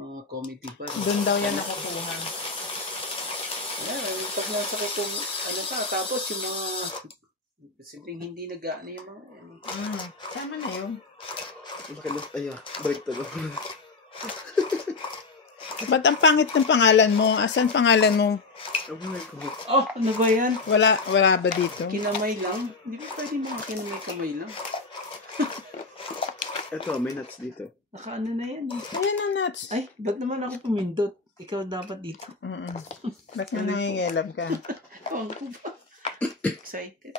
mga committee pa. Doon daw yan nakukuha. Ayan, pag nasa ko ano pa, tapos yung mga simpleng hindi nag-ano yung mga yan. Tama na yun. Balik talo. Ba't ang pangit ng pangalan mo? Asan pangalan mo? Oh, ano ba yan? Wala ba dito? Kinamay lang? Hindi ba pwede mga kinamay-kamay lang? Ito, may nuts dito. Naka-ano na yan. Ayan ang nuts. Ay, ba't naman ako pumindot? Ikaw dapat dito. Ba't ka nangingialam ka? Ewan ko ba? Excited.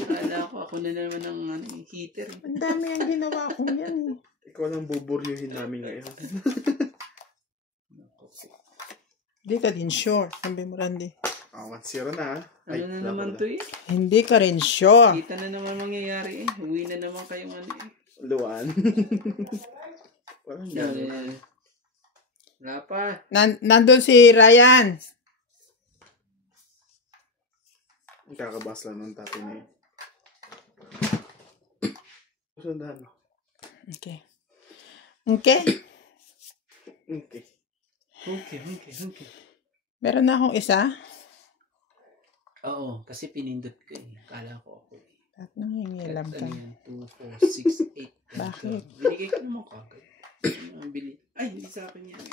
Akala ko ako na naman ang heater. Ang dami ang ginawa kong yan eh. Ikaw lang buburyuhin namin ngayon. Hindi ka din sure. Sabi mo, Randy. 1-0 na. Ano na naman to eh? Hindi ka rin sure. Kita na naman mangyayari eh. Uwi na naman kayong ano eh. Luwan. Walang yan. Wala pa. Nandun si Ryan. Kakabas lang ng tapi na yun. Sundan mo. Okay. Meron na akong isa. Oo, kasi pinindot ko eh. Kala ko ako eh. At nangingialam ka. Ano yan? 2, 4, 6, 8. Bakit? Binigay ko naman kagad. Ay, hindi sa akin yan.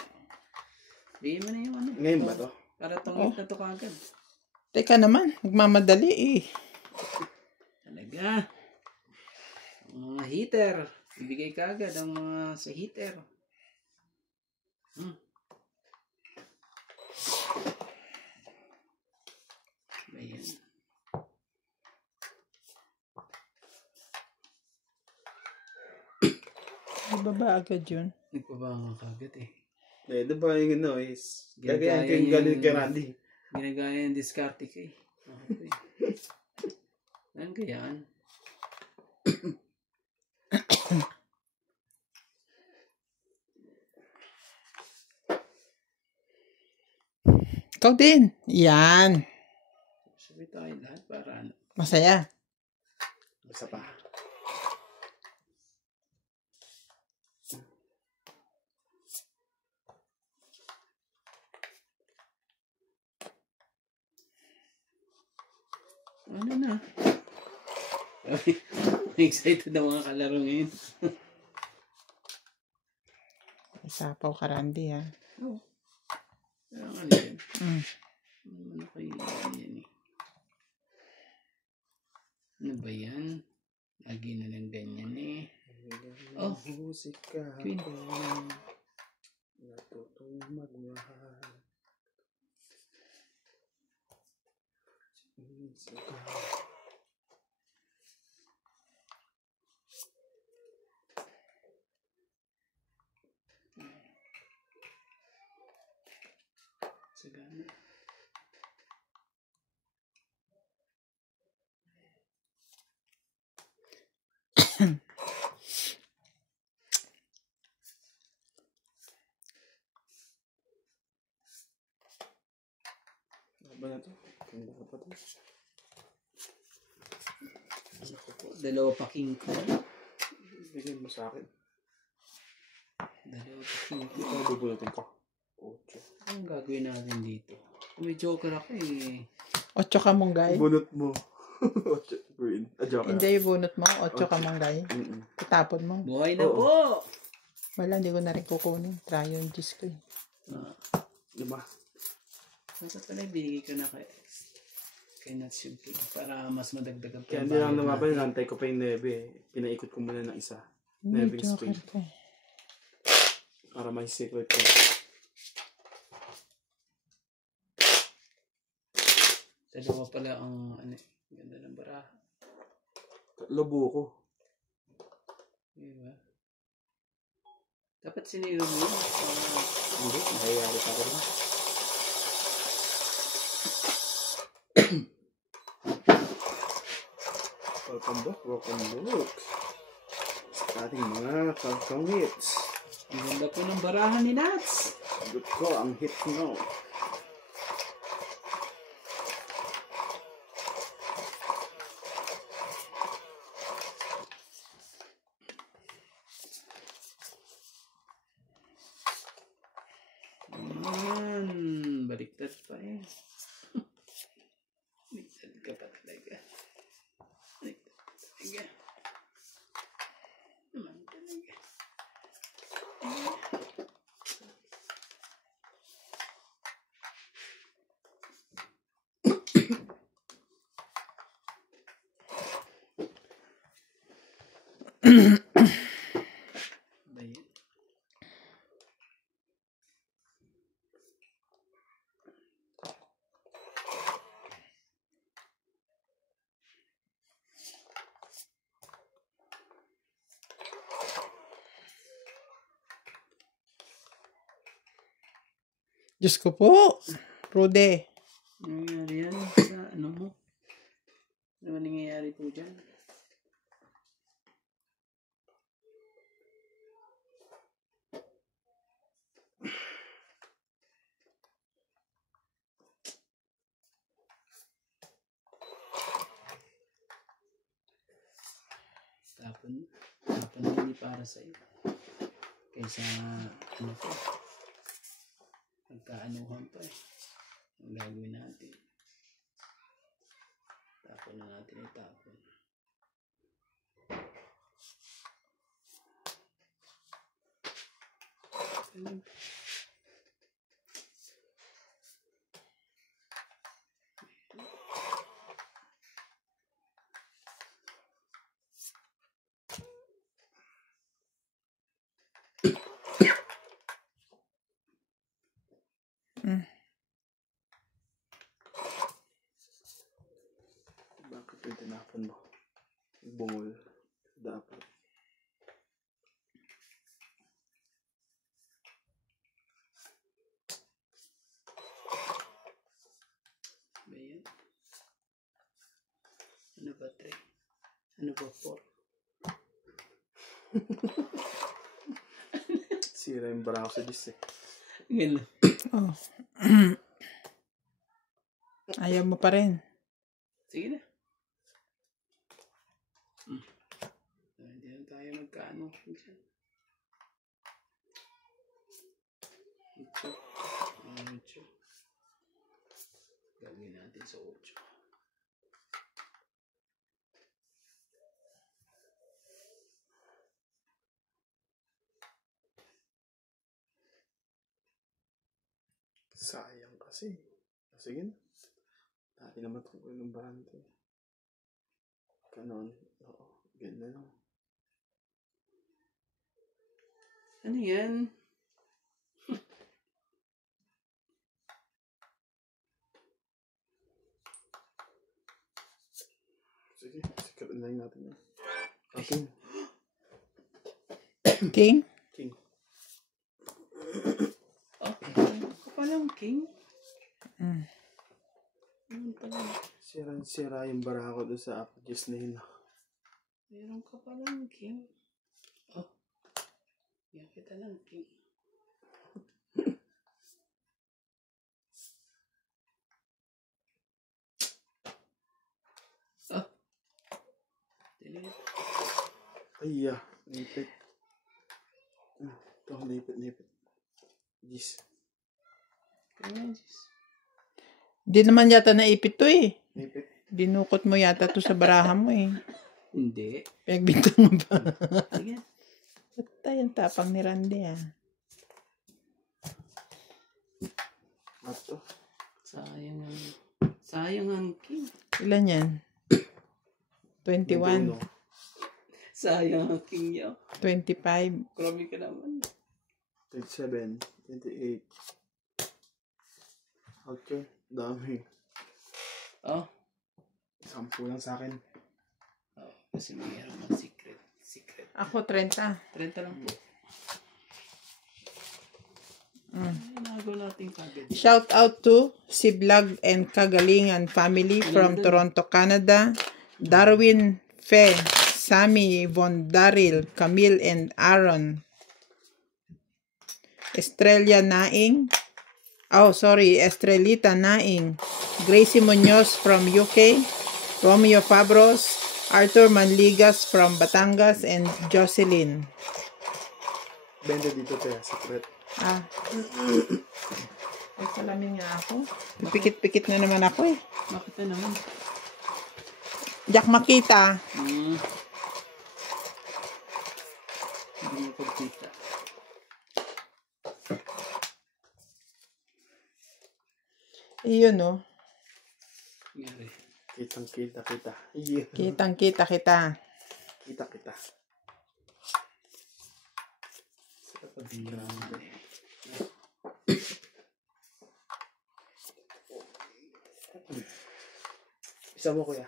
Bigay mo na yung ano. Ngayon ba to? Para tungit na to kagad. Teka naman, nagmamadali eh. Talaga. Mga heater. Ibigay kagad ang mga sa heater. Ayan. Ibaba agad yun. Nagpabangang kagad eh. Eh, diba yung ano is, gagayan ko yung galing kay Randy. Ginagaya yung diskarte ko eh. Okay. Ano kayaan? Ikaw din. Yan. Sabi tayo lahat para ano. Masaya. Basta pa. Ano na? Excited na mga kalaro ngayon. Isapaw ka, Randy, ha? Oo. Kaya nga yan. Ano kayo yan eh? Ano ba yan? Lagi na lang ganyan eh. Oh, musika Queen. Natutong magmahal. Musika. sagana. Ano ba na to? Kanda ka pa to? Dalawa pa king ko. Bigyan mo sa akin. Dalawa pa king ko. Ito bubunutin ko. 8. Anong gagawin natin dito? May joker ako eh. 8 ka mong guy. Bunot mo. 8 green. Joker. Hindi yung bunot mo. 8 ka mong guy. Itapon mo. Buhay na Oo. po! Wala, hindi ko na rin kukunin. Try yung juice ko eh. 5. Dapat pala binigay ko na kay Nuts yung king para mas madagdagan pa. Kaya hindi lang naman nantay ko pa yung 9. Pinaikot ko muna ng isa. Hindi, Neving joker spring. ko. Para may secret ko. Dalawa pala ang ano, ganda ng baraha. Lobo ko. Diba? Dapat siniro mo yun. Hindi, nakayari pa ko rin. Welcome back. Sa ating mga pagkong hits. Ang ganda po ng baraha ni Nuts. Good ko ang hit no. Naman. Baliktad pa eh. Baliktad ka pa talaga. Baliktad ka talaga. Naman talaga. Bayan. Diyos ko po. Rude. Ano nangyari yan sa ano mo? Ano nangyayari po dyan? Tapon na hindi para sa iyo. Kaysa ano po, magkaanuhan pa eh. Ang gagawin natin. Tapon na natin itapon. Bakit yung tinapon mo? Bungol. Dapat. Ba yan? Ano ba 3? Ano ba 4? Sira yung bara ko sa Diyos eh. Ganun. Oh. Ayaw mo pa rin. Sige na. Hindi na tayo magkaano. Ito. Gagawin natin sa 8. Sayang kasi. Sige na. Dati naman kung ng barante. Ganon. Oo. Ganda lang. Ano yan? Sige. Sikat na natin yan. Okay. King? King. Kapalang king? Sira yung bara ko doon sa Apo Diyos na yun. Meron ka palang king. Oh. Yan kita ng king. Oh. Delete. Ay, lipit. Ito, lipit. Jeez. Kaya, Diyos. Di naman yata naipit to eh. Lipit. Dinukot mo yata to sa baraha mo eh. Hindi. Pinagbintang mo ba? Sige. Ba't ang tapang ni Randy ah? Mato. Sayang ang king. Ilan yan? 21. Sayang ang king niya. 25. Grabe ka naman. 27. 28. Okay. Dami. Oh. 10 lang sa akin. Oh, kasi mayroon ng secret. Ako 30. 30 lang po. Ay, nagawa natin kagad. Shout out to Siblag and Kagalingan family from Toronto, Canada. Darwin Fe, Sammy Von Daril, Camille and Aaron. Estrelita Naing. Gracie Munoz from UK. Romeo Fabros. Arthur Manligas from Batangas and Jocelyn. Bende dito tayo, secret. Ah. Ay, salamin nga ako. Pikit-pikit na naman ako eh. Bakit na naman? Diyak makita. Hindi mo pagkita. Iyon oh. Nangyari. Kitang-kita kita. Yeah. Kitang-kita kita. Kita-kita. Sa pagkita. Isa mo, kuya.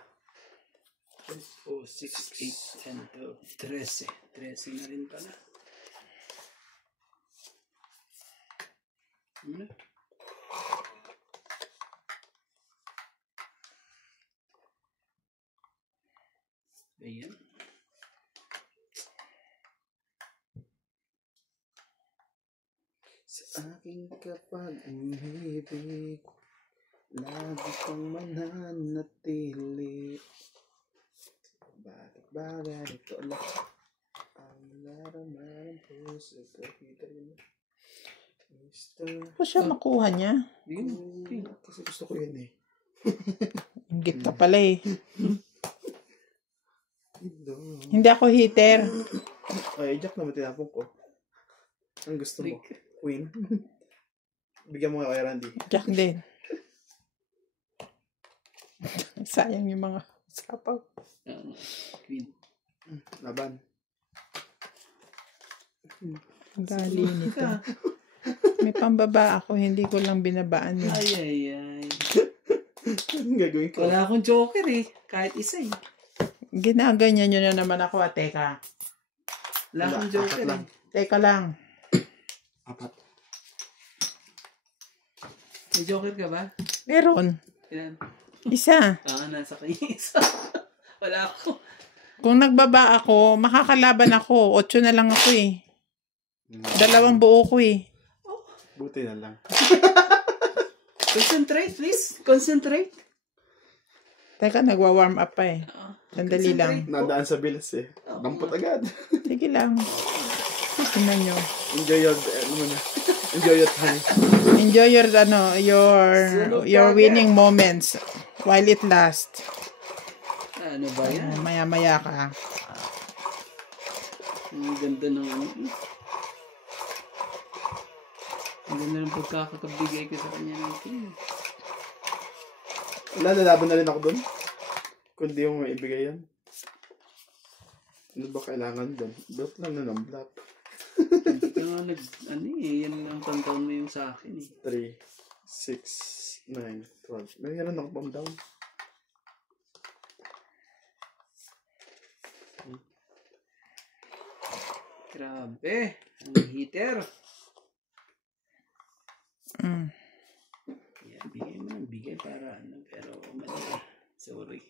4, 6, 8, 10, 12, 13. 13 na rin pala. Ano? Ayan. Sa aking kapag-ibig, lagi kang mananatili. Bakit ba ganito lang ang nararamdaman ko sa kapita mo? Ano siya makuha niya? Yun. Kasi gusto ko yun eh. Inggit ka pala eh. Ito. Hindi ako heater. Ay, Jack naman tinapon ko. Ang gusto mo? Queen? Bigyan mo nga kay Randy. Jack din. Sayang yung mga sapaw. Queen. Laban. Gali nito. May pambaba ako, hindi ko lang binabaan yun. Ay. Anong gagawin ko? Wala akong joker eh. Kahit isa eh. Ginaganyan nyo na naman ako, teka. Wala akong joker Apat lang. eh. Teka lang. 4. May joker ka ba? Meron. Ilan? Isa. Nasa kanya isa. Wala ako. Kung nagbaba ako, makakalaban ako. 8 na lang ako eh. 2 buo ko eh. Buti na lang. Concentrate, please. Concentrate. Teka, nagwa-warm up pa eh. Sandali lang. Nadaan sa bilis eh. Dampot agad. Sige lang. Tingnan nyo. Enjoy your, enjoy your time. Enjoy your, your winning moments while it lasts. Ano ba yan? Maya-maya ka. Ang ganda ng ano. Ang ganda ng pagkakabigay ko sa kanya ng king. Wala, lalaban na rin ako dun. Kung di mo maibigay yan. Ano ba kailangan dun? Bluff lang na ng bluff. Hindi ka nga yan ang pantaon mo yung sa akin eh. 3, 6, 9, 12. Mayroon ako pang down. Grabe. Ang heater. Mm. Yan, bigay para ano, pero mali. Sorry.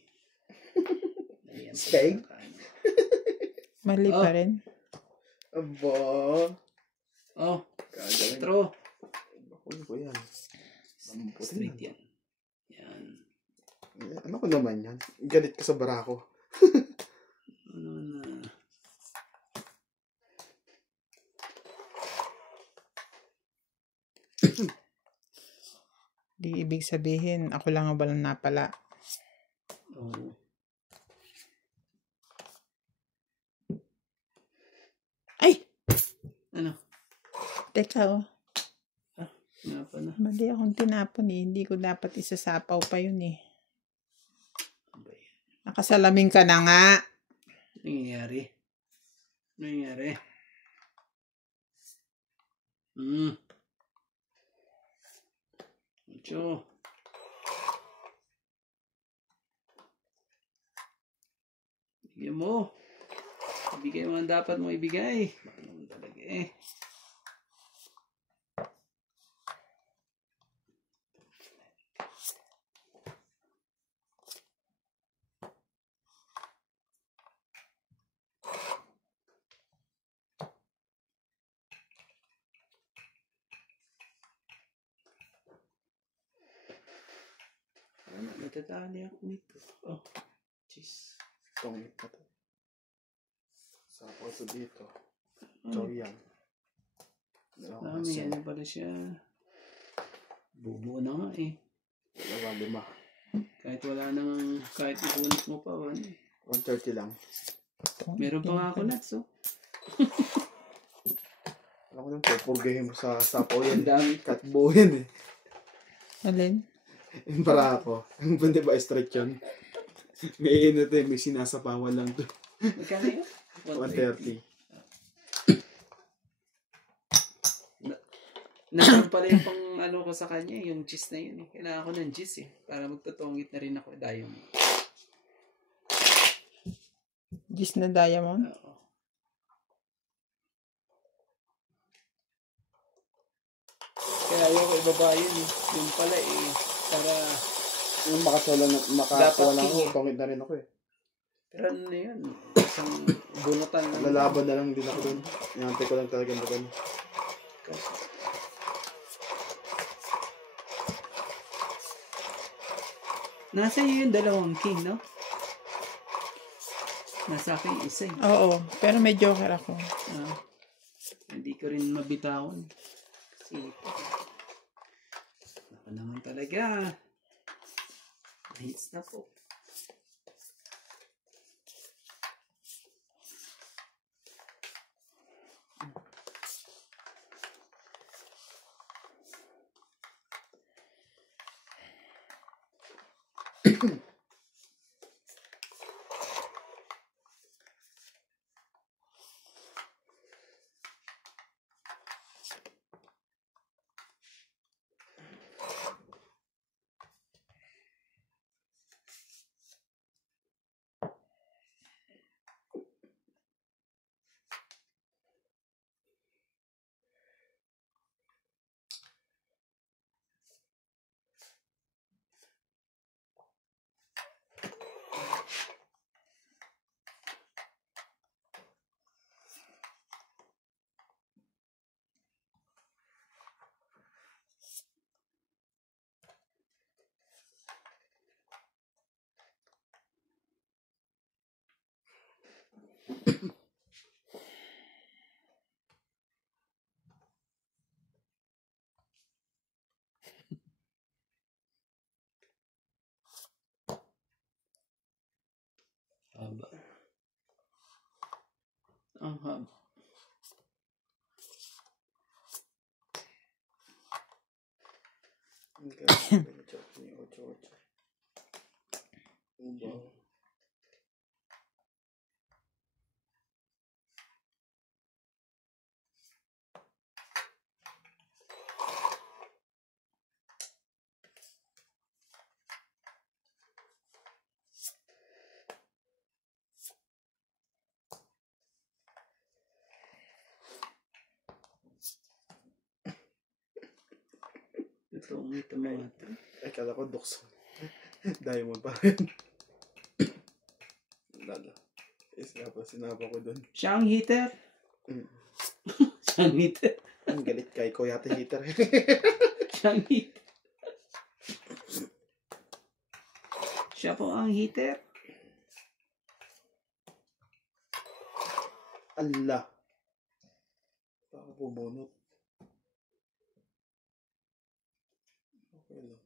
Spade? Mali pa rin. Aba. Oh, Kagaling. straw. Bakul ko yan. Straight yan. Yan. Ano ko naman yan? Galit ka sa barako. Ano na. Di ibig sabihin, ako lang ang walang napala. Oh. Ay! Ano? Teka oh. Tinapa na. Mali akong tinapon eh. Hindi ko dapat isasapaw pa yun eh. Nakasalamin ka na nga. Ano nangyayari? Ano nangyayari? Ocho. Bigyan mo. Ibigay mo ang dapat mo ibigay. Baka naman talaga eh. Natatali ako nito. Oh, jeez. Tongit na to. Sapaw sa dito. Chow yan. May ano pala siya. Bubuo na nga eh. 5. Kahit wala nang, kahit ibunot mo pa, 130 lang. meron pa nga ako nuts, oh. Alam ko nang pupurgahin mo sa sapaw yan. Ang dami. Katbo yan eh. Alin? Yung para ako. Ang pwede ba straight yun? May init eh. May sinasapawan lang to. Magkano yun? 130. Naroon pala yung pang ano ko sa kanya, yung cheese na yun eh. Kailangan ko ng cheese eh. Para magtutungit na rin ako. Diamond. Gis na diamond? Oo. Kaya ayaw ko ibaba yun eh. Yung pala eh. Para Yung makakuha lang ako. Tungit na rin ako eh. pero ano na yun? Isang bunutan lang. Lalaban na lang din ako doon. Inantay ko lang talaga na gano'n. Nasa iyo yung dalawang king, no? Nasa akin yung isa eh. Oo, pero may joker ako. Hindi ko rin mabitawan. Kasi ako naman talaga. Hits na po. Haba. Ang haba. Ito mga ito. Ay, kala ko dukso. Diamond pa rin. Lala. Sinapa ko doon. Siya ang heater. Siya ang heater. Ang galit kay ko yata heater. Siya ang heater. Siya po ang heater. Allah. Baka bumunot. Okay lang.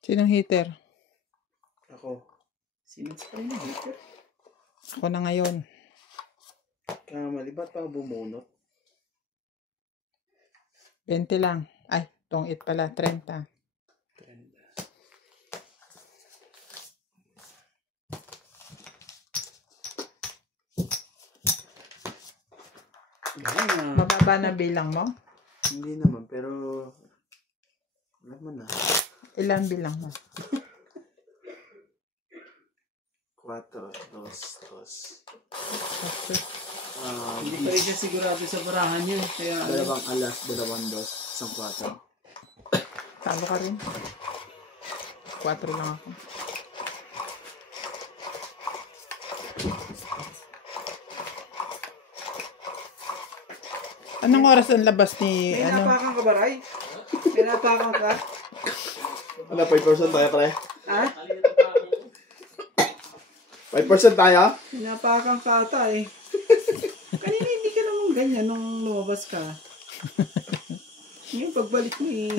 Sinong heater? Ako. Sinus pa rin ang heater. Ako na ngayon. Kamali, ba't pa bumunot? 20 lang. Ay, tong it pala, 30. Mababa na bilang mo? Hindi naman, pero alam mo na. Ilan bilang mo? 4, 2, 2. Hindi pa rin siya sigurado sa barahan niya. Kaya, Dalawang alas, 2, 1, 4. Talo ka rin. 4 lang ako. Anong oras ang labas ni, may ano? napakan ka ba, Ray? May napakan ka? Wala, 5% tayo pare. Ha? 5% tayo? Pinapakan ka ata eh. Kanina hindi ka naman ganyan nung lumabas ka. Ngayon pagbalik mo eh.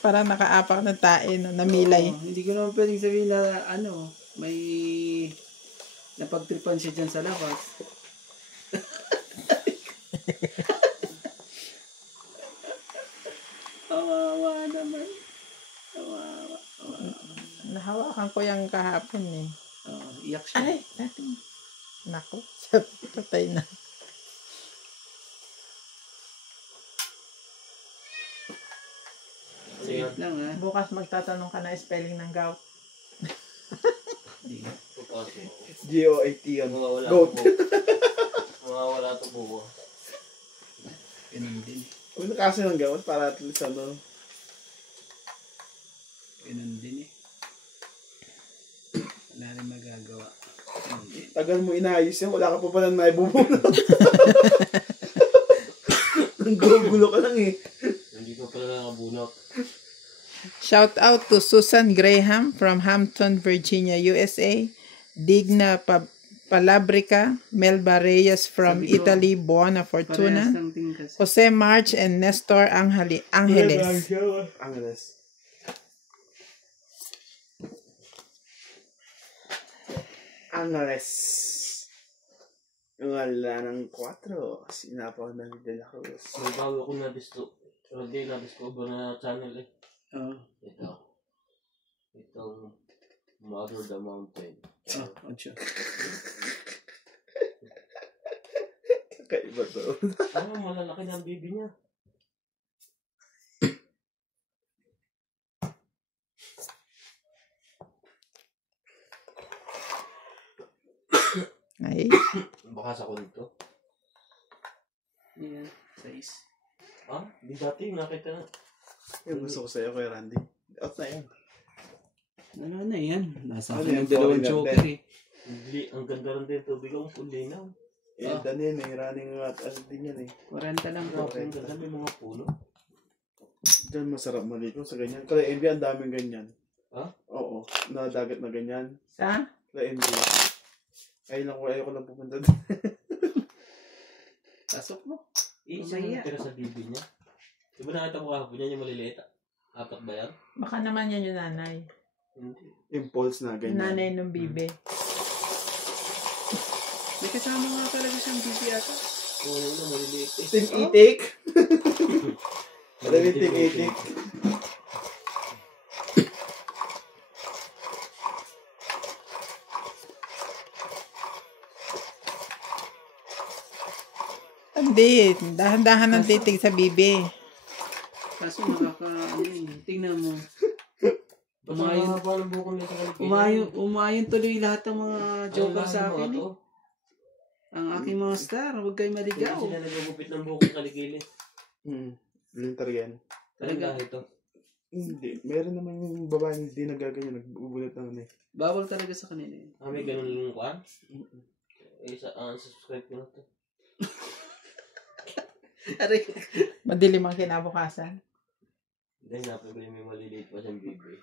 Parang nakaapak na tae, no? Namilay. Oo, hindi ko naman pwedeng sabihin na may napagtripan siya dyan sa labas. Kawawa naman. Kawawa. Nahawakan ko yung kahapon eh. Iyak siya. Ay, natin. Naku, patay na. Wait lang ha. Bukas magtatanong ka na spelling ng gout. G-O-A-T yan. Mawawala Goat. Mawawala ito buo. Ganun din. Huwag na kasi ng gawin para at least ano. Ganun din eh. Wala rin magagawa. Ganun din. Tagal mo inaayos yan, wala ka pa pala naibubunot. Ang gulo ka lang eh. Hindi ko pala nakabunot. Shout out to Susan Graham from Hampton, Virginia, USA. Digna Palabrica, Melba Reyes from Sabi ko, Italy, Buona Parehas Fortuna. lang din kasi. Jose March and Nestor Angeles. Angeles. Angeles. Yung ala ng 4. Sinapaw na ni De La Cruz. May bago ako na-discover na channel eh. Oo. Itong Mother the Mountain. Ocho. Kakaiba to. Malalaki na ang bibi niya. Ay, Baka sa kunto. Yan. Size. Di dati nakita na. Yung gusto ko sa'yo kay Randy. Out na yan. Ano na yan? Nasa Ano akin yan, ng dalawang foreigner joker din? eh. Ang ganda rin din tubig ang linaw. Danin eh. Running at ano din yan eh. 40 lang po. Ang ganda may mga puno. Diyan masarap maligo sa ganyan. Kala MB ang daming ganyan. Oo. Na dagat na ganyan. sa? Kala MB. Ayaw ko lang pupunta doon. Pasok mo. Isa Mamaya. na tira sa bibi niya. Di ba nakita mo kahapon yan yung maliliit? 4 ba yan? Baka naman yan yung nanay. Hindi. Impulse na ganyan. Nanay ng bibe. May kasama nga talaga siyang bibi ata. Oo, yun maliliit eh. Team Itik. Alam yung Team Itik. Hindi, dahan-dahan ng titig sa bibe. Kaso tingnan mo. Umayon. Umayon tuloy lahat ng mga joker sa akin eh. eh. Ang aking mga star, huwag kayo Hindi maligaw. sila nagugupit ng buhok ng kaligili. Linter yan. Talaga ito. Hindi. Meron naman yung babae hindi nagaganyan. Nagbubulat na ano eh. Bawal talaga sa kanila eh. May ganun lang kuhan? Subscribe ko na to. Aray. Madilim ang kinabukasan. Dahil napagay may maliliit pa siyang bibi.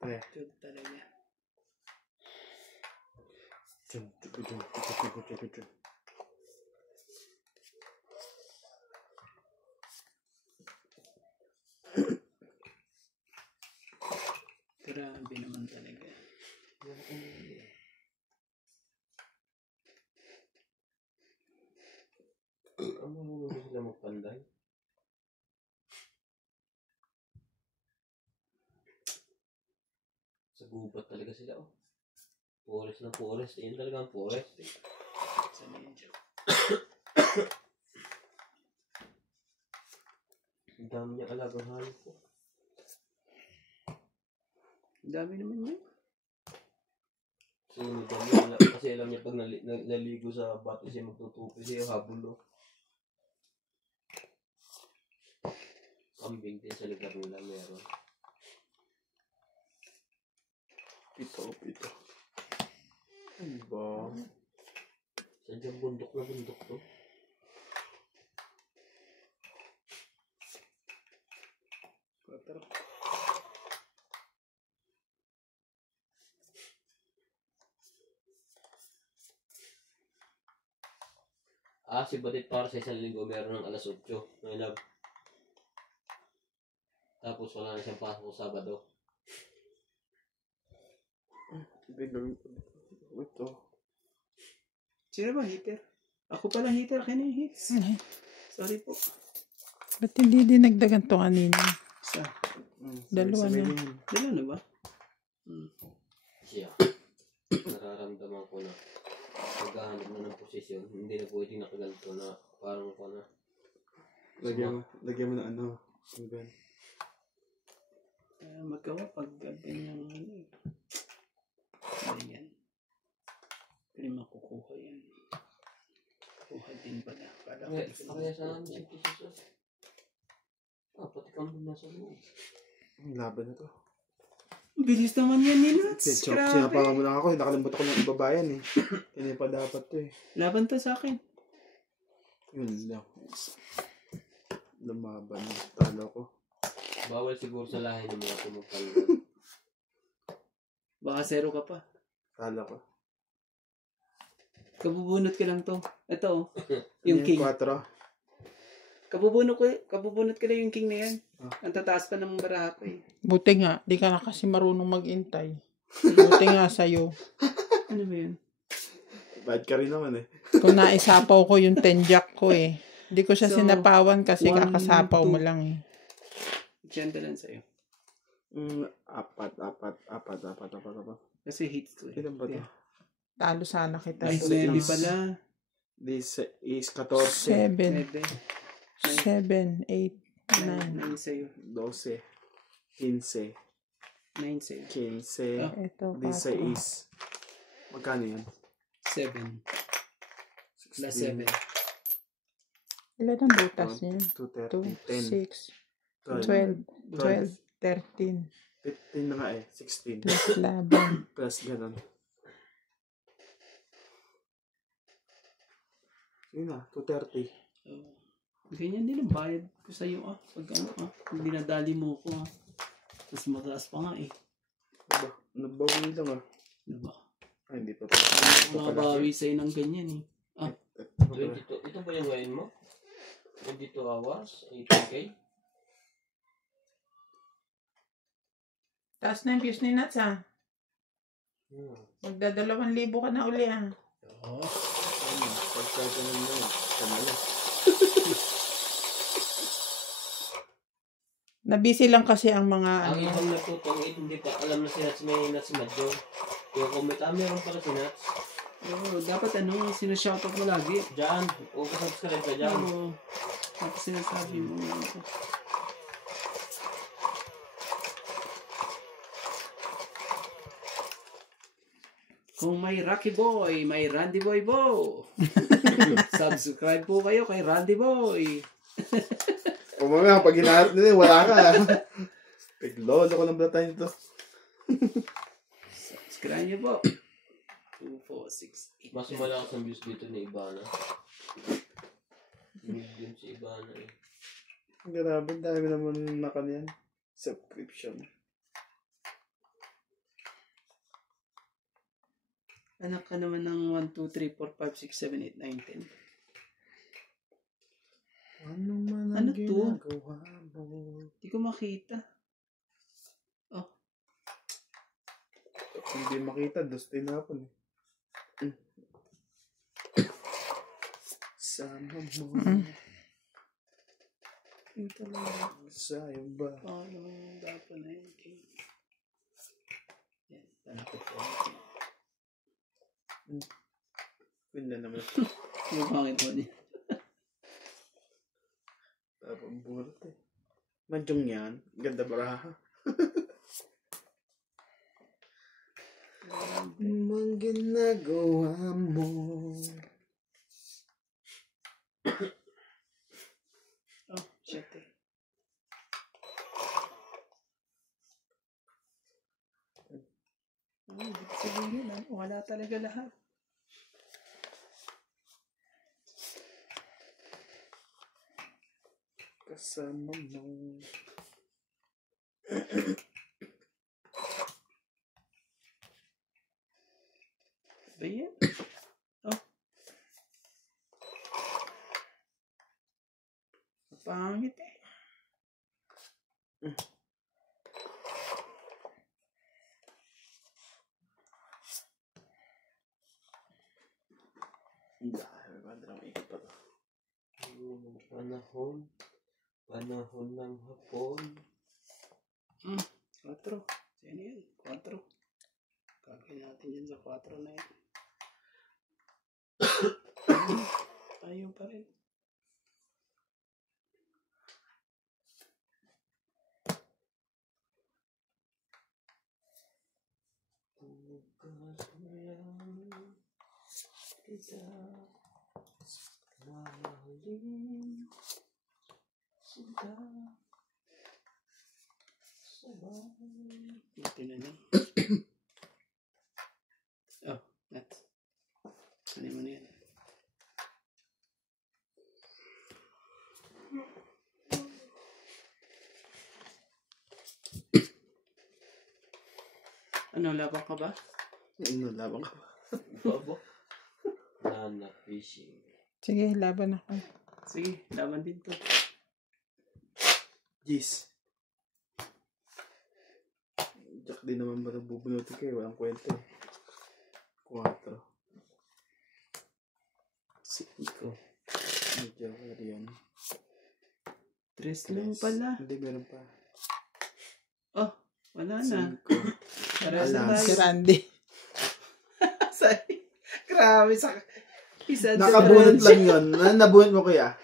Good talaga. Grabe naman talaga. Ano sila magpanday? Sa gubat talaga sila oh. Forest na forest. Ayun talaga ang forest eh. Sa medyo. Ang dami niya alagang hayop ko. Ang dami naman yun. Sunod kami. Kasi alam niya pag naligo sa bato siya magtutupi siya habol oh. Kambing din sa lugar nila meron. Pito. Ano ba? Sadyang bundok na bundok to. Si Badit para sa isang linggo meron ng alas 8. My love. Tapos wala na siyang pasok sa Sabado. Ito. Sino ba heater? Ako pala heater. Kaya yung hits. Sorry po. Ba't hindi dinagdagan to kanina? Isa. Dalawa na. Dalawa na ba? Siya. Nararamdaman ko na maghahanap na ng posisyon. Hindi na pwedeng nakaganto na parang ko na. Lagyan mo na ano. Hanggang. Magawa pag ganyan ano eh. Ganyan. Pwede makukuha yan. Kuha din pala. Kaya sa namin si Jesus. Pati kang nasa loob. Ang laban na to. Bilis naman yan ni Nuts. Sinapangan mo lang ako. Nakalimutan ko ng ibabayan eh. Hindi pa dapat to eh. Laban to sa akin. Yun lang. Lumaban. Talo ko. Bawal siguro sa lahi ng mga tumutanggal. Baka 0 ka pa. Talo ko. Kabubunot ka lang to. Ito oh. Yung king. 4. Kabubunot ka lang yung king na yan. Ang tataas pa ng baraha ko eh. Buti nga, di ka na kasi marunong mag-intay. Buti nga sa'yo. Ano ba yun? Bad ka rin naman eh. Kung naisapaw ko yung 10 jack ko eh. Di ko siya So, sinapawan kasi 1, kakasapaw 2. mo lang eh. Ganda lang sa'yo. 4. Kasi hits to eh. Ilan ba to? Talo sana kita. Ay, pwede pala. This is 14. 7, Pwede. 7, 8, 9 9. sa'yo. 12. 15. 9 sa'yo. 15. Ito, 16. Magkano yan? 7. Plus 7. Ilan ang butas niya? 2, 2, 30, 10, 6, 12, 13. 15 na nga eh. 16. Plus laban. Plus ganun. Yun na, 230. Ganyan din ang bayad ko sa'yo pag ano pag dinadali mo ko Mas mataas pa nga eh. Diba? Nabawi lang Diba? Ay, hindi pa. Ako nakabawi sa'yo ng ganyan eh. 22. Ito ba yung ngayon mo? 22 hours? 18K? Taas na yung views ni Nats ha. Magda 2,000 ka na uli ha. Oo. Pagkakanan mo yun. Kamala. Nabisi lang kasi ang mga Ang ibang nagtutong hindi pa alam na si Nats may Nats Madjo. Yung comment, meron pala si Nats. Oo, dapat sinashoutout mo lagi. Diyan, subscribe ka dyan. Oo. Tapos sinasabi mo. Kung may Rocky Boy, may Randy Boy Bo. Subscribe po kayo kay Randy Boy. O mamaya, pag hinaharap nila, wala ka. Piglolo ko ng bata nito. Subscribe niyo po. 2, 4, 6, 8. Mas malakas ang views dito ni Ibana. Medium si Ibana eh. Grabe, dami naman na kanyan. Subscription. Anak ka naman ng 1, 2, 3, 4, 5, 6, 7, 8, 9, 10. Ano man Ano ang to? ginagawa mo? Hindi ko makita. Hindi makita, dos tinapon eh. Sama mo. Ito lang. Sa'yo ba? Paano yung dapat na yun? Yan. Tanapot ko. Ganda naman. Bakit mo niya? Tapang bulat eh. Madyong yan. Ganda baraha. Mang ginagawa mo. Oh, shit eh. Hindi ko sabihin, wala talaga lahat. Kasama mo. Ba yan? Oh. Pangit eh. Dahil ba na ikot pa to? Panahon ng hapon. 4. Sino yan? 4. Kagay natin dyan sa 4 na yan. Ayaw pa rin. Kita mamahalin sila sabay. Ito na lang. Oh, that. Ano mo na yan? Ano, laban ka ba? Labang ka ba? Babo. Nana fishing. Sige, laban ako. Sige, laban din to. Jeez. Jack din naman ba nabubunutin kayo? Walang kwenta eh. 4. 5. Medyo ano yan. 3 lang pala. Hindi, meron pa. Oh, wala na. 5. Parehas na Alas. Si tayo. Randy. Sorry. Grabe sa... Isa Nakabunot lang yun. Nabunot mo kuya?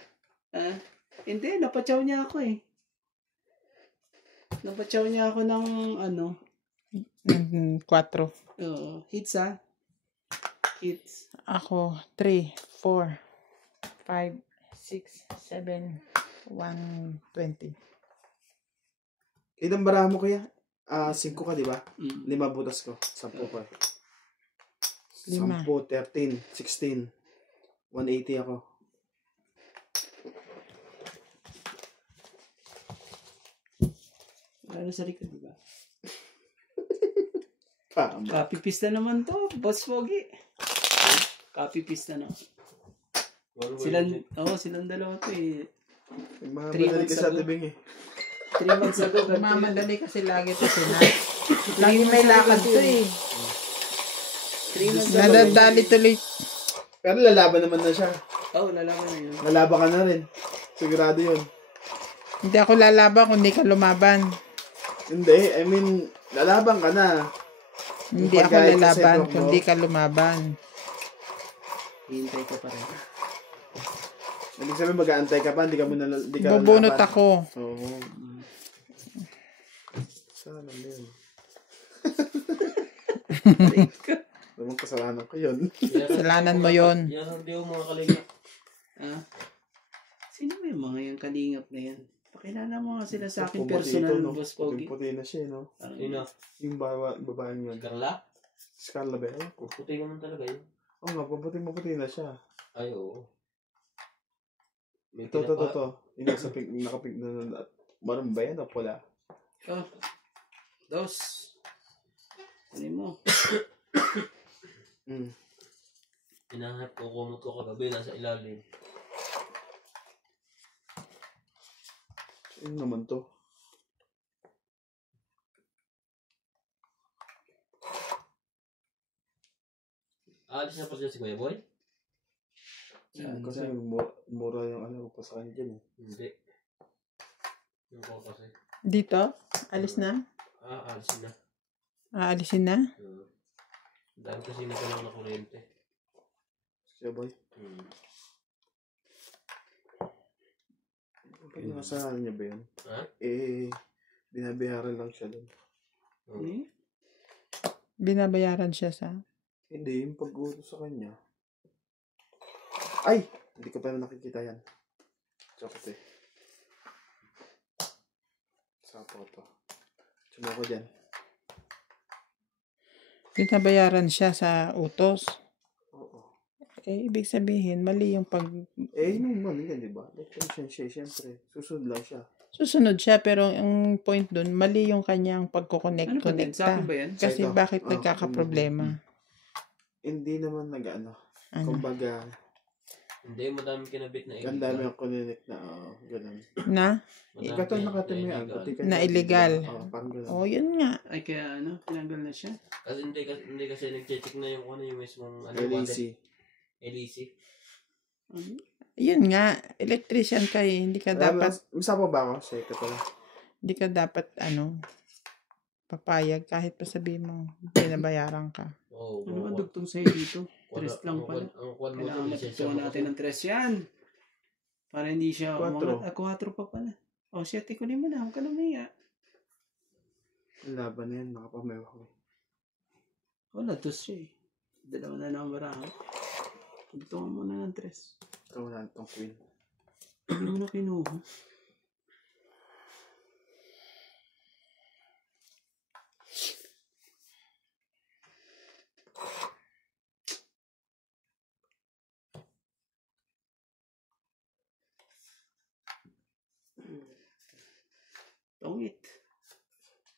Hindi, napatsaw niya ako eh. Napatsaw niya ako ng ano. 4. Hits ah. Hits. Ako, 3, 4, 5, 6, 7, 1, 20. Ilang baraha mo kuya? 5 ka, di ba? 5 Mm. butas ko. 10 ka. 5. 10, 13, 16. 180 ako. Wala na sa likod, di ba? Pam. Copy paste na naman to, Boss Foggy. Copy paste na. Silang dalawa to eh. Mamadali ka sa tibing eh. 3 months ago. Mamadali kasi lagi to sila. Lagi may lakad to eh. 3 months ago. Nadadali tuloy. Pero lalaban naman na siya. Oh, lalaman na yun. Lalaban ka na rin. Sigurado yun. Hindi ako lalaban kung di ka lumaban. Hindi, I mean, lalaban ka na. Hindi ako Pagkahit kasi lalaban ito, kung bro. di ka lumaban. Hintay ka pa rin. Ibig sabihin mag-aantay ka pa, hindi ka muna di ka Bubunot lalaban. ako. Oo. Sana yun. Naman kasalanan ko yun. Kasalanan mo yun. Yan ang di mo mga kalingap. Sino ba yung mga yung kalingap na yan? Pakilala mo nga sila sa akin Puputi personal, ito, no? Boss Foggy. Puti na siya, no? Sino? Yung babaeng yun. Carla? Scarla ba? Ewan ko. Puti naman talaga yun. Oo nga, maputi na siya. Ay, oo. May Ito. pinapa- Yung nasa pink, nakapink na marang ba yan o pula? Oh. Dos. Ano mo? Pinahanap ko kumot ko kagabi, nasa ilalim. Ano naman to? Aalis na pa siya si Kuya Boy? Kasi mura yung ano pa sa kanya dyan eh. Hindi. Yung ko kasi. Dito? Alis na? Aalis na. Aalisin na? Dahil kasi nagkalang na kuryente. Siya boy. Pag nakasalanan niya ba yun? Ha? Binabayaran lang siya dun. Binabayaran siya sa... Hindi, yung pag-utos sa kanya. Ay! Hindi ko pa nakikita yan. Chocolate eh. Sapo to. Tsuma ko dyan. Binabayaran siya sa utos. Oo. Eh, ibig sabihin, mali yung Yung mali yan, di ba? Electrician siya, syempre. Susunod lang siya. susunod siya, pero ang point dun, mali yung kanyang Ano ba yan? Sa pagkoconnect-connecta. akin ba yan? Kasi Ito. bakit Oh, nagkakaproblema? Hindi naman nag-ano. Ano? Kumbaga, Hindi, madami kinabit na ang dami ang connect na, ganun. Na? Ikaw nakatamihan, pati ka Na illegal. parang ganun. Oh, yun nga. Ay, kaya ano, tinanggal na siya. Kasi hindi kasi nag-check na yung yung mismong LAC. LEC. Yun nga, electrician ka eh. Hindi ka dapat, Misa pa ba ako? Say ka pala. hindi ka dapat, papayag kahit pa sabihin mo, pinabayaran ka. Oo. Ano ang dugtong sa'yo dito? Tres lang pala. Ang kwan mo Kailangan ito, lisensya matutunan mo natin ng tres yan. Para hindi siya Quatro. umangat. 4 pa pala. O, siya, tikunin mo na. Huwag ka na maya. Ang laban na yan, nakapamewa ko. Wala, dos siya eh. Dalawa na lang ang barahan. Dugtungan mo na ng tres. Ito wala itong queen. Hindi mo na kinuha. Tongit.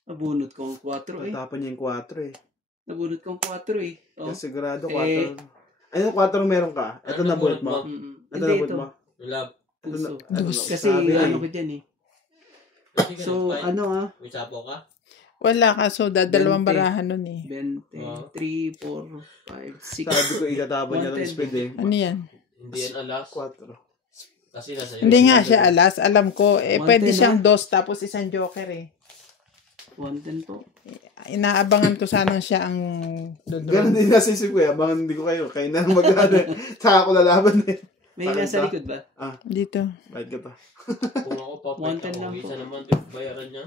Nabunot ko ang 4 eh. Tapan niya yung 4 eh. Nabunot ko ang 4 eh. Oh. Kaya sigurado 4. Eh. Ayun, 4 meron ka. Ito Ano nabunot mo. Mm-mm. Ito Hindi nabunot ito. mo. Lab. Puso. Kasi Sabi ano eh. ko dyan eh. Kasi So, ano may sapo ka? Wala ka, so dalawang 20. barahan nun eh. 20, Wow. 3, 4, 5, 6. Sabi ko, itatapon niya ng 110. speed eh. Ano yan? Hindi yan alas. 4. Kasi nasa Hindi nga siya alas, alam ko. Eh, 110 pwede na. siyang dos tapos isang joker eh. 110 po. Inaabangan ko sanang siya ang Ganun dudurog. din nasisip ko eh. Abangan hindi ko kayo. Kayo na mag-ano eh. Saka ako lalaban eh. May Parang nasa ba? likod ba? Dito. Bayad ka pa. Kung ako papayag 110 lang ako, po. isa naman bayaran niya.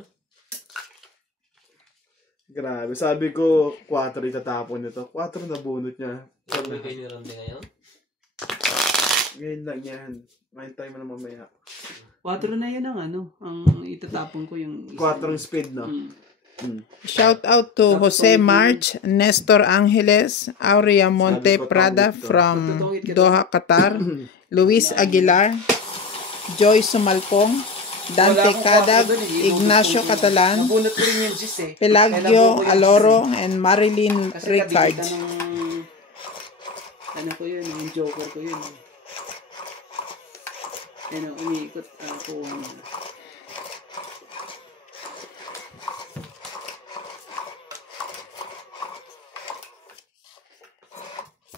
Grabe. Sabi ko, 4 itatapon nito. 4 na bunot niya. Sabi kayo ni Randy ngayon. Ngayon lang yan. Main tayo mo na mamaya. 4 na yun ang ano. Ang itatapon ko yung 4 speed no? Shout out to Jose March, Nestor Angeles, Aurea Monte Prada from Doha, Qatar, Luis Aguilar, Joy Sumalpong, Dante Cadag, Ignacio Catalan, Nabunot ko rin yung gis eh. Pelagio Aloro, and Marilyn Kasi Ricard. kabigitan ng... Ano ko yun, yung joker ko yun. Ano, umiikot ako.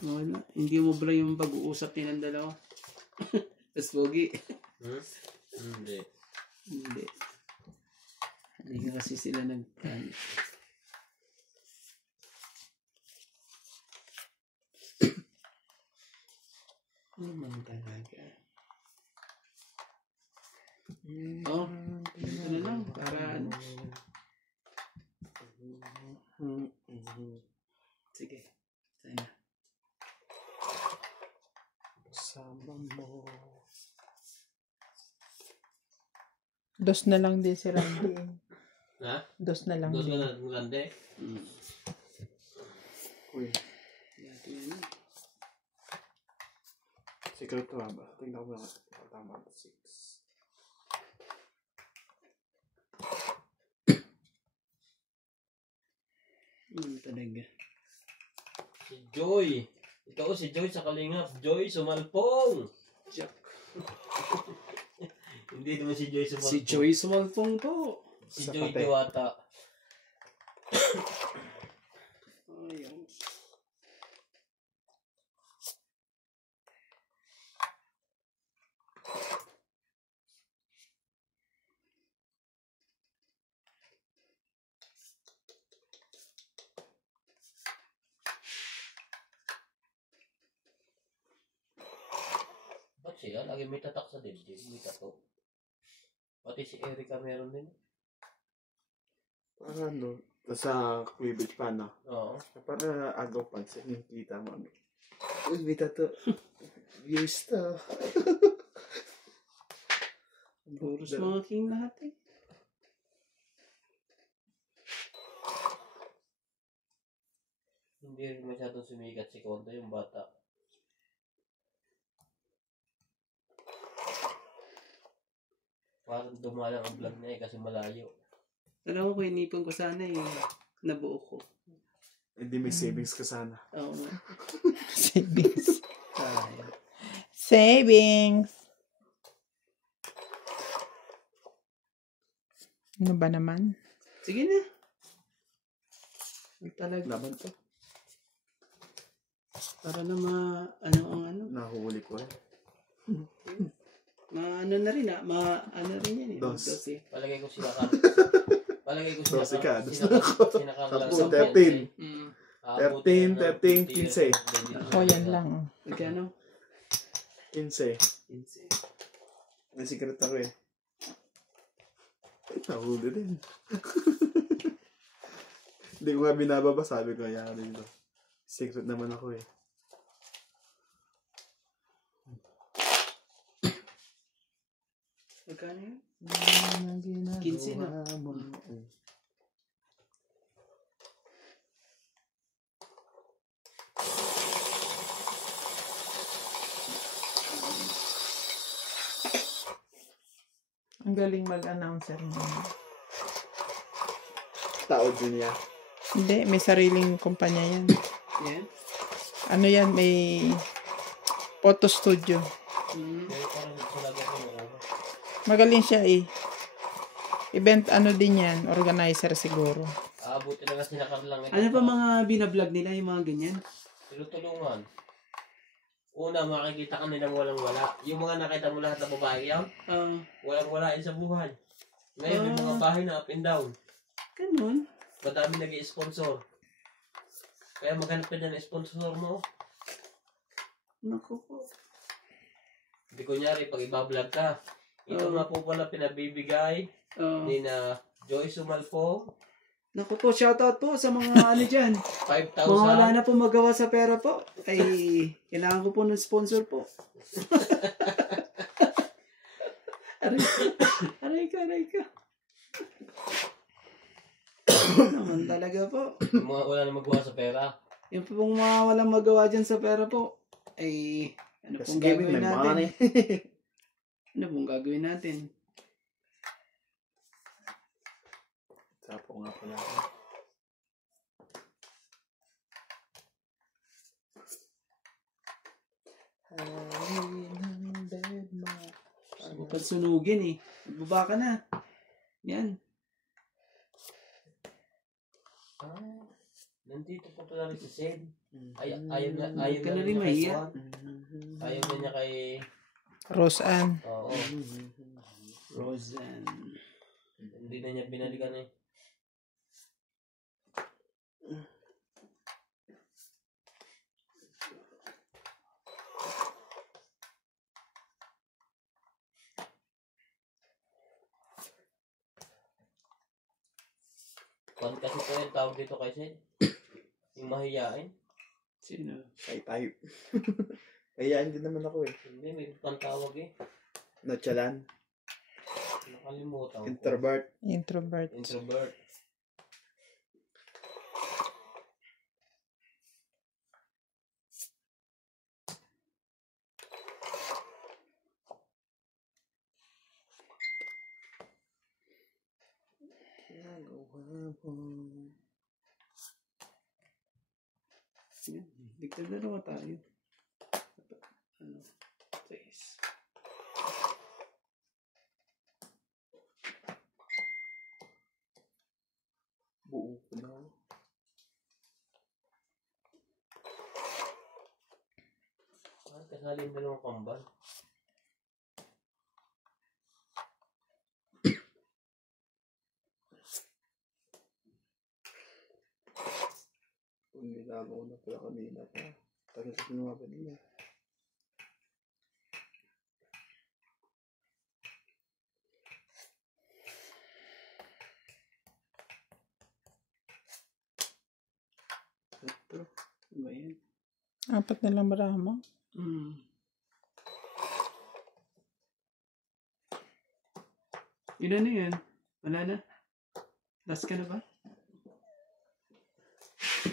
Wala. Hindi mo bra yung pag-uusap nilang dalawa. Tapos pogi. Hindi. Hindi. Hindi ka kasi sila nag... Naman talaga. Oh, ito na lang. Para ano. Sige. Sa'yo na. Sama mo. Dos na lang din si Randy. Ha? Dos na lang Doon ka din. na Randy? Uy. Ito yan. Secret to ba? Tingnan ko lang. Tama. 6. Talaga. Si Joy. Ito si Joy sa Kalingap. Joy Sumalpong. Jack. Hindi naman si Joy Sumalpong. Si Joy Sumalpong po. Si Sa Joy pate. Diwata. Ayun. Ba't siya? Lagi may tatak sa dibdib. May tato. Pati si Erica meron din. Para ano? Sa cleavage pa no? Oo. Para agaw pansin yung kita mo. Uy, may tato. Views to. Puros mga king lahat eh. Hindi rin masyadong sumikat si Kondo yung bata. Parang dumalang ang vlog niya kasi malayo. Alam ko, inipon ko sana yung nabuo ko. Hindi may savings ka sana. Oo. Savings. Sayang. Savings. Ano ba naman? Sige na. Talaga. Laban to. Para na ano. Nahuhuli ko eh. Ano na rin ano rin yan eh. Dos. Eh. Palagay ko sinakal. Palagay ko Dos ka, dos na sinakal lang Sampu, sa 13. 13, 13, 15. O, yan lang. Oh. Magkano? 15. 15. May secret ako eh. Nahuli din. Hindi ko nga binababa, sabi ko, kaya dito. Secret naman ako eh. Magkano yun? 15 na. Ang galing mag-announcer mo. Tao din niya. Hindi, may sariling kumpanya yan. Yan? Ano yan, may photo studio. Pero parang talaga ko Magaling siya eh. Event ano din yan, organizer siguro. buti na nga sinakal lang. Ano pa mga binablog nila, yung mga ganyan? Tinutulungan. Una, makikita ka nilang walang-wala. Yung mga nakita mo lahat na babae yan, walang-wala yun sa buhay. Ngayon, may mga bahay na up and down. Ganun. Madami nag-i-sponsor. Kaya maghanap ka dyan ng sponsor mo. Naku po. Hindi kunyari, pag ibablog ka, ito nga po pala pinabibigay ni na Joyce Sumalpo. Naku po, shoutout po sa mga ano dyan. 5,000. Mga wala na po magawa sa pera po. Ay, kailangan ko po ng sponsor po. Aray ka. Naman talaga po. Yung mga wala na magawa sa pera. Yung pong mga walang magawa dyan sa pera po, ay ano pong gagawin natin? Ano pong gagawin natin? Sapo nga pala. Huwag kang sunugin eh. Magbaba ka na. Yan. Nandito po pala rin si Sid. Ayaw na Ka na rin niya kay mahiya. Swan. Ayaw na niya kay... Roseanne. Oo. Roseanne. Hindi na niya binalikan eh. Kung kasi po yung tawag dito kay Sid. Yung mahiyain. Sino? Tayo. Kayaan din naman ako eh. Hindi, may pantawag eh. Notchalan. Nakalimutan ko. Introvert. Introvert. Introvert. Yan. Diktal na naman tayo. Ano? 6. Buo ko na. Kasali yung dalawang kambal. Kung nilago ko na pala kanina pa. Tagal sa lumabad nila. Ito. Ano ba yan? 4 na lang bara mo. Yun ano yan? Wala na? Last ka na ba?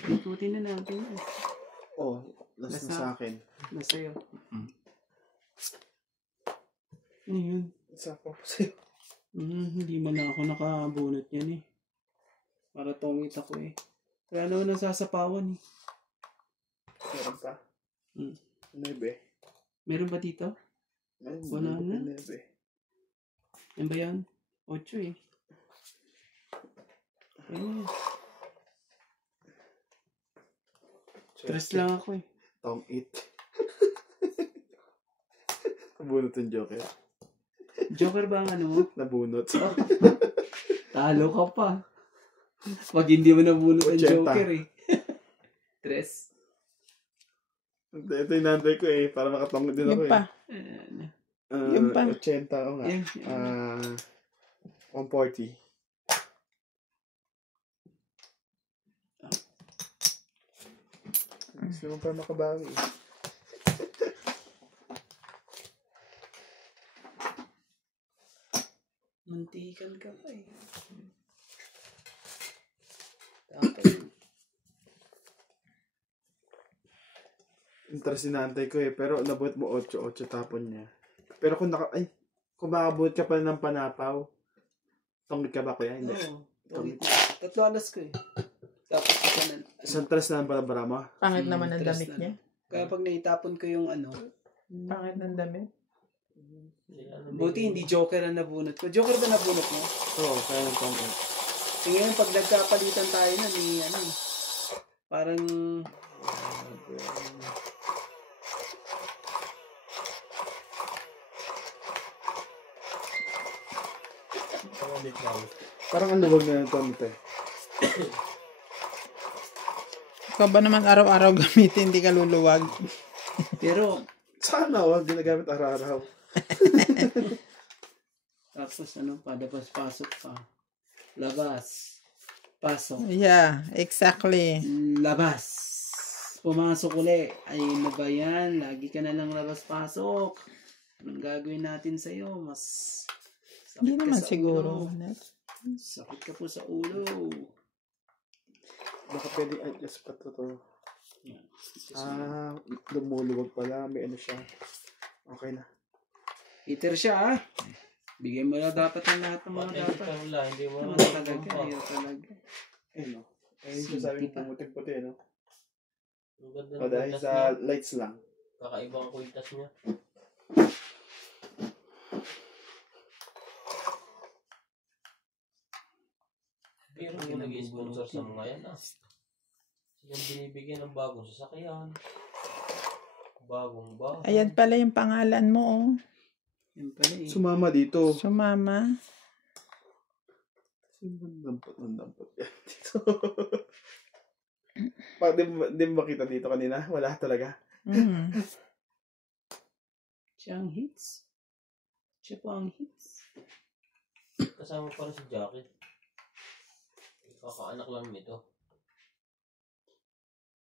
Ikutin na natin yan. Oh, last na sa akin. Last sa'yo. Ano yun? Isa ko sa'yo. Hindi man lang ako nakabunot yan eh. Para tongit ako eh. Kaya naman nasasapawan eh. Meron pa. 9. Meron ba dito? Wala na. 9. Yan ba yan? 8 eh. Ayun. Stress lang ako eh. Tong 8. Nabunot yung Joker. Joker ba ang ano mo? Nabunot. Talo ka pa. Pag hindi mo nabunot ang 80. Joker eh. Stress. Ito yung nantay ko eh. Para makatong din ako Yung pa. Yung pa. 80 ako nga. 140. Gusto mo pa makabawi. Mantikan ka pa eh. Dapat. Interest sinantay ko eh. Pero nabuhat mo 8 tapon niya. Pero kung kung makabuhat ka pa ng panapaw, tongit ka ba kuya? Hindi. Oo. 3 alas ko eh. Tapos ito na. Isang tres na ang balabara mo. Pangit naman ang Stress damit na. niya. Kaya pag naitapon ko yung ano, Pangit ng damit. buti hindi Joker ang nabunot ko. Joker ba nabunot mo? Oo, kaya ng tongit. So ngayon pag nagkapalitan tayo na ni ano, parang Parang ang luwag na ng tongit eh. Ikaw ba naman araw-araw gamitin, hindi ka luluwag? pero Sana wag ginagamit araw-araw. tapos ano pa, labas pasok pa. Labas. Pasok. Yeah, exactly. Labas. Pumasok uli. Ay, na ba yan? Lagi ka na lang labas-pasok. Anong gagawin natin sa'yo? Mas sakit Hindi ka naman sa siguro. ulo. Sakit ka po sa ulo. Baka pwede adjust pa to. Yan. Lumuluwag pala. May ano siya. Okay na. Heater siya ah. Bigay mo na dapat ng lahat ng mga dapat. Hindi mo Ano naman talaga, ayaw talaga. Ayun o. Ayun yung sabi Sinti pa. mo puti-puti no? Ang ganda O ng dahil kwintas sa niya. lights lang. Kakaiba ang kwintas niya. Pero yung nag-sponsor sa mga yan Silang binibigyan ng bagong sasakyan. Bagong bahay. Ayan pala yung pangalan mo, oh. Yan pala eh. Sumama dito. Sumama. Sino ba dampot yan dito? Di mo makita dito kanina? Wala talaga. Mm. Siya ang hits. Siya po ang hits. Kasama pa rin si Jackie. Kakaanak lang nito.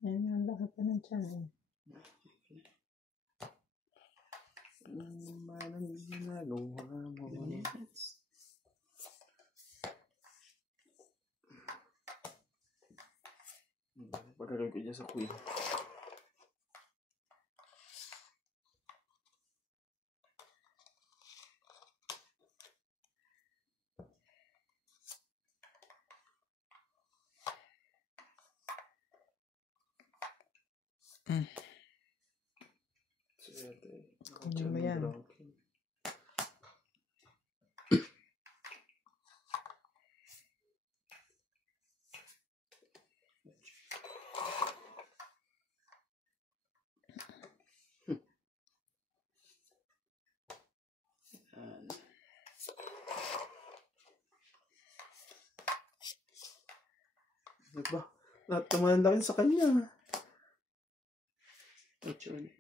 Ayan, ang laki pa ng tiyan. Manang ginagawa mo. Pagkakaroon ko dyan sa queen. Ano mo yan? Diba? Natumanan lang sa kanya. Actually.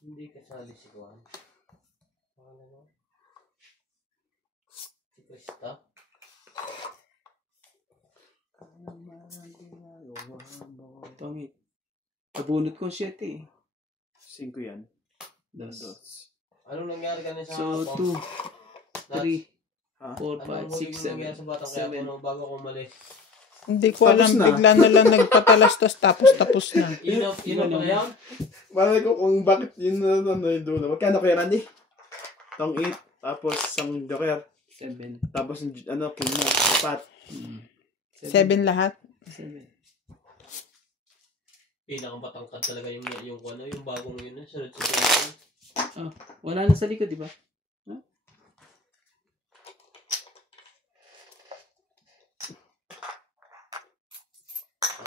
Hindi kasali si Juan. Ano mo? Si Krista? Tongit. Nabunot ko 7 eh. 5 yan. Das. Anong nangyari kanina sa So, hapon? 2, 3, Ha? 4, Anong 5, 6, nangyari sa batang kaya 7. bago ako umalis? Hindi ko Tapos alam, na. bigla na lang nagpatalastas tapos na. Yun ang pala yan? Malay ko kung bakit yun na yung dulo. Magkano kaya, Randy? Tong 8, tapos isang joker. 7. Tapos king mo, 4. 7 lahat. 7. Pinakamatangkad talaga yung bagong yun. Sunod. Ah, wala na sa likod, di ba? Huh?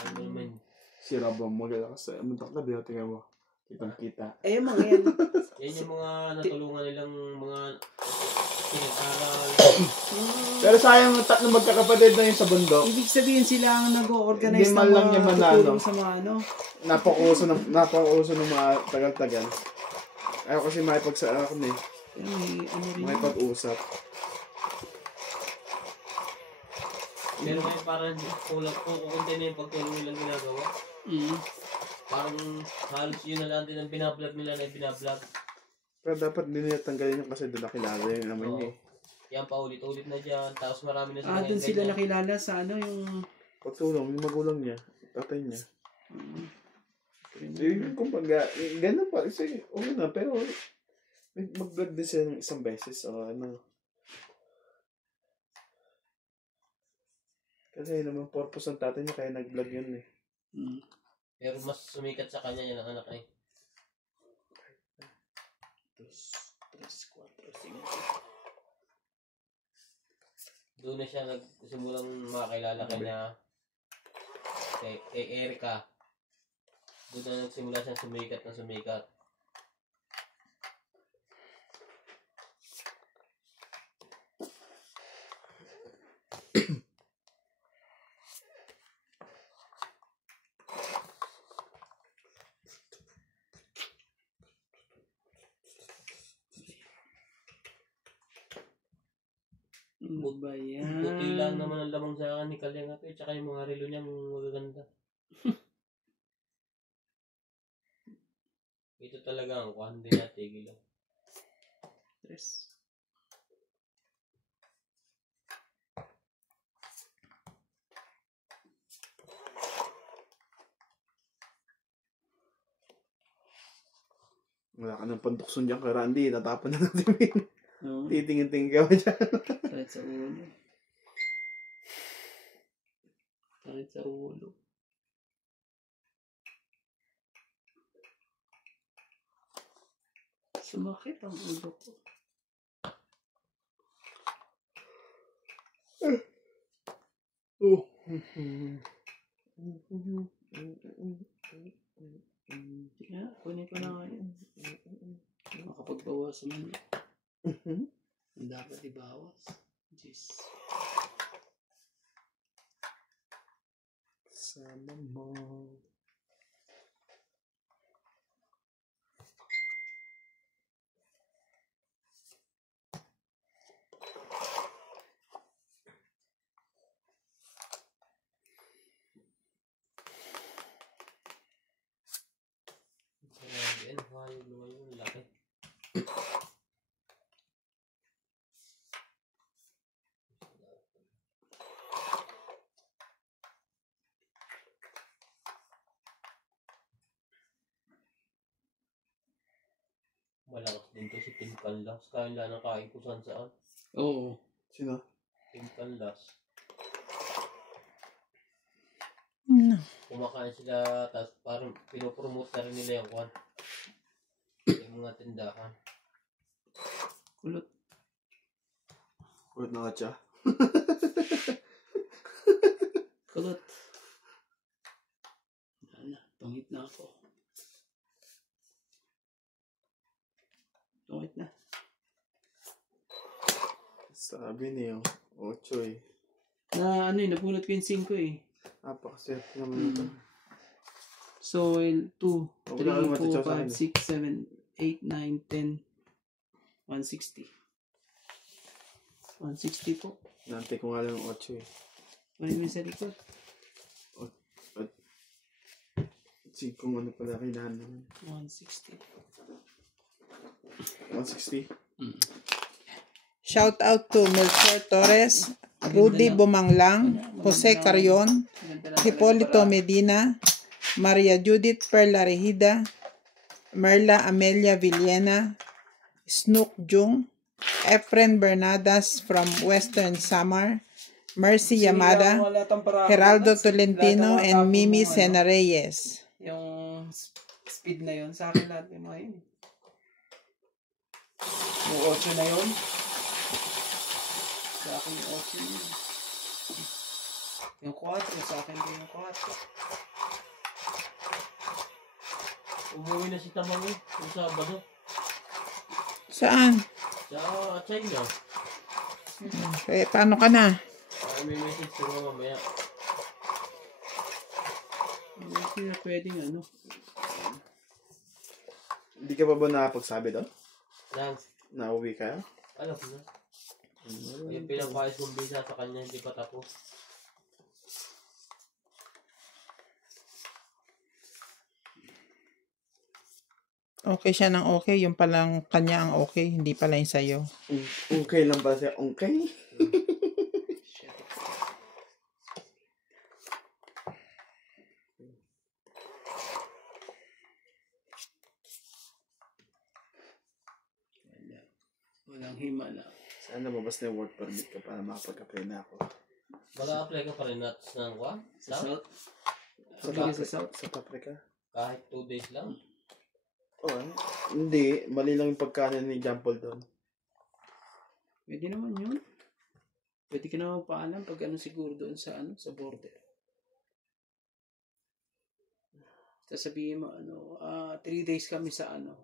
Ano naman? Si Rabam, maganda kasi. Muntak na biyo, tingnan mo. Kitang-kita. Eh, yung mga yan. Yan yung mga natulungan nilang mga pinag-aral. Pero sayang yung tatlong magkakapatid na yun sa bundok. Ibig sabihin sila ang nag-organize Hindi man lang niya manalo. tutulong sa mga ano. Napakauso ng mga tagal-tagal. Ayaw kasi makipagsaak na eh. Pero may ano rin. Makipag-usap. Pero ngayon parang kulang po kukunti na yung pagtulong nilang ginagawa. Parang halos yun na lang din ang binablog nila na binablog. Pero dapat din nila tanggalin yung kasi doon nakilala yun naman Oo. niya eh. Yan paulit-ulit na dyan. Tapos marami na Ah, dun sila nakilala sa ano yung... Pagtulong, yung magulang niya, tatay niya. Yung kumbaga, ganun pa. Kasi, okay na, pero mag-vlog din sila ng isang beses o ano. Kasi naman purpose ng tatay niya kaya nag-vlog yun eh. Pero mas sumikat sa kanya yan ang anak eh. 2, 3, 4, 5. Doon na siya nagsimulang makakilala kay Erica. Doon na nagsimula siyang sumikat na sumikat. Ano ba yan? Puti lang naman ang lamang sa akin ni Kalinga to, tsaka yung mga relo niya magaganda. Ito talaga ang kuhan din natigil. Yes. Wala ka ng pantukson dyan kay Randy, natapon na natin yun. No. Titingin-tingin ka ba dyan? Kahit sa ulo. Kahit sa ulo. Sumakit ang ulo ko. Oh. Yeah, kunin ko na ngayon. Makapagbawas man. Ang dapat ibawas. Jeez. Sana mo. Hayop naman yung laki. Malakas din to si Tim Canlas. Kain lang ng kain ko saan. Oo. Sino? Tim Canlas. No. Kumakain sila, tapos parang pinopromote na rin nila yung kuhan. Yung mga tindahan. Kulot. Kulot na katsa. Kulot. Wala na. Tungit na ako. Tungit na. Sabi niyo, 8 eh. Na ano eh, nabunot ko yung 5 eh. Napakasert naman ito. So, 2, 3, Wala kang 4, matitsaw sa 5, 6, 7, akin 8, 9, 10, 160. 160 po. Nantay ko nga lang 8 eh. Kunin mo sa likod. 5 ano pala kailangan naman. 160. 160? Shout out to Melchor Torres, Rudy Bumanglang, Jose Carion, Ganda lang Hipolito Medina, Maria Judith Perla Regida, Merla Amelia Villena, Snook Jung, Efren Bernadas from Western Samar, Mercy Yamada, Geraldo Tolentino, and Mimi Sena Reyes. Yung speed na yun, sa akin lahat may mga yun. Yung 8 na yun. Sa akin yung 8 yun. Yung 4, sa akin din yung 4. Umuwi na si Tamang yung Sabado. Saan? Sa China. Eh, paano ka na? May message ko mamaya. Hindi na pwedeng ano. Hindi ka pa ba nakapagsabi doon? Lang. Nauwi ka? Alam ko na. Yung pinapayos kong visa sa kanya hindi pa tapos. Okay siya ng okay, yung palang kanya ang okay, hindi pala yung sa'yo. Okay lang ba siya? Okay? Walang himala. Sana mabas na yung work permit ka para makapag-apply na ako. Mag-a-apply ka pa rin natin ng kwa? Sa South? Sa South? South Africa? Kahit 2 days lang. Oh, hindi. Mali lang yung pagkanan ni John Paul doon. Pwede naman yun. Pwede ka naman paalam pag ano siguro doon sa ano sa border. Sasabihin mo ano, 3 days kami sa ano.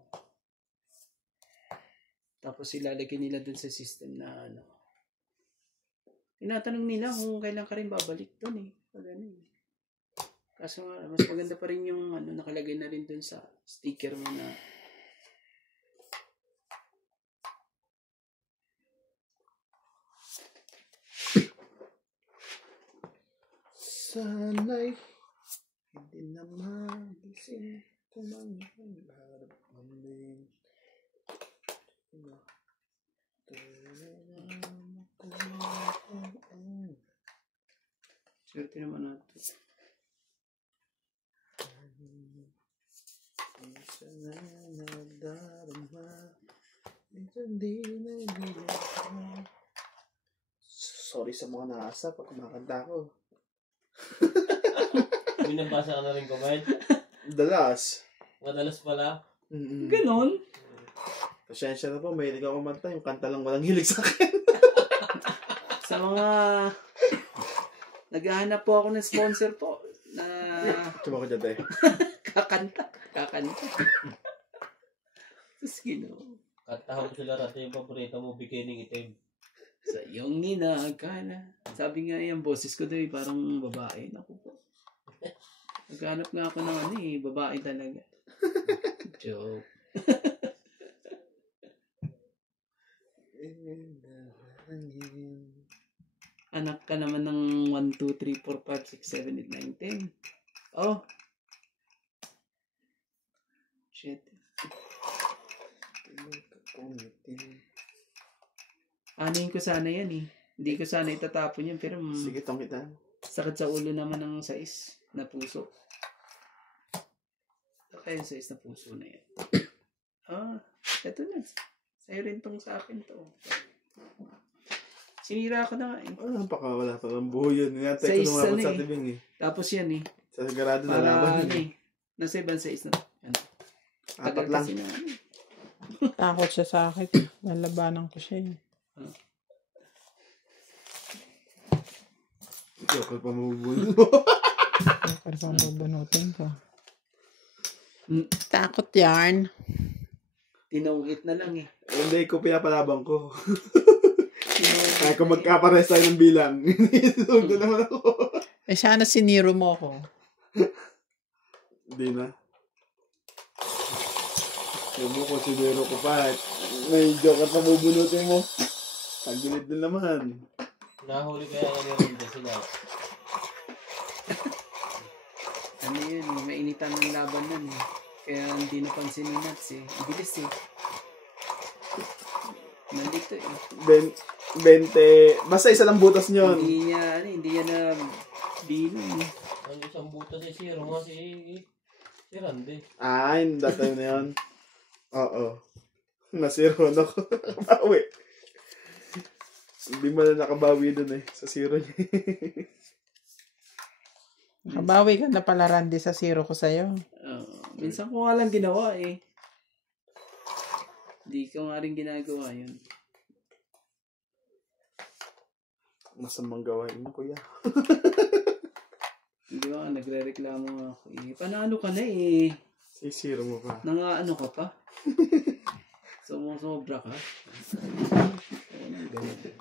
Tapos ilalagay nila doon sa system na ano. Tinatanong nila kung kailan ka rin babalik doon eh. Pag ano eh. Kaso nga, mas maganda pa rin yung ano, nakalagay na rin doon sa sticker mo na Sana'y hindi na magising kumangarap maling. swerte naman natin. Isa na nadarama, hindi na ibilang. Sorry sa mga nasa pag kumakanta ko. Binabasa ka na rin comment? Dalas. Madalas pala. Ganon? Pasensya na po, mahilig ako kumanta. Yung kanta lang walang hilig sa akin. Sa mga naghahanap po ako ng sponsor po na Tsuma ko dyan eh. kakanta. Tapos Kantahon sila natin yung paborito mo, Bikining Itim. sa iyong ginagana. Sabi nga yung boses ko doon parang babae. Naku po. Naghanap nga ako ng ano eh, babae talaga. Joke. Anak ka naman ng 1, 2, 3, 4, 5, 6, 7, 8, 9, 10. Oh. Shit. Anin ko sana yan eh. Hindi ko sana itatapon yan pero Sige, tong kita. sakit sa ulo naman ng sais na puso. Kaya yung sais na puso na yan. Eto na. Sa'yo rin tong sa akin to. Sinira ko na nga eh. Napakawala pa ng buho yun. Niyatay ko naman sa tibing eh. Tapos yan eh. Sa garado na Para laban ano yun eh. Nasa ibang sais na. Ano. Apat lang. Kasi na, ano. Takot siya sa akin. Lalabanan ko siya. Joke pa mabubuno. Kaya pang babanutin ko. Takot yarn. Tinungit na lang eh. Hindi ko pinapalabang ko. Kaya kung magkapares tayo ng bilang, isugo naman ako. Eh, sana siniro mo ko. Hindi na. Yung mo, konsidero ko pa. May joke at mabubunutin mo. Ang gilid din naman. Nahuli kaya yan yung rinda sila. Ano yun, mainitan ng laban nun eh. Kaya hindi napansin ni Nats eh. Ang bilis eh. Nandito eh. Then, 20. Basta isa lang butas nyon. Hindi niya na bilang. Ang isang butas si Zero nga si Randy. Ah, yung data na yun. Oo. Nasiro na ko. Nakabawi. Hindi mo na nakabawi dun eh. Sa zero niya. Nakabawi ka na pala, Randy, sa zero ko sa'yo. Minsan ko nga lang ginawa eh. Hindi ko nga rin ginagawa yun. Masamang gawain mo, kuya. Hindi ba, nagre-reklamo ako eh. Panalo ka na eh. Say zero mo pa. Nangaano ka pa? Sumusobra ka? Oo nang ganun.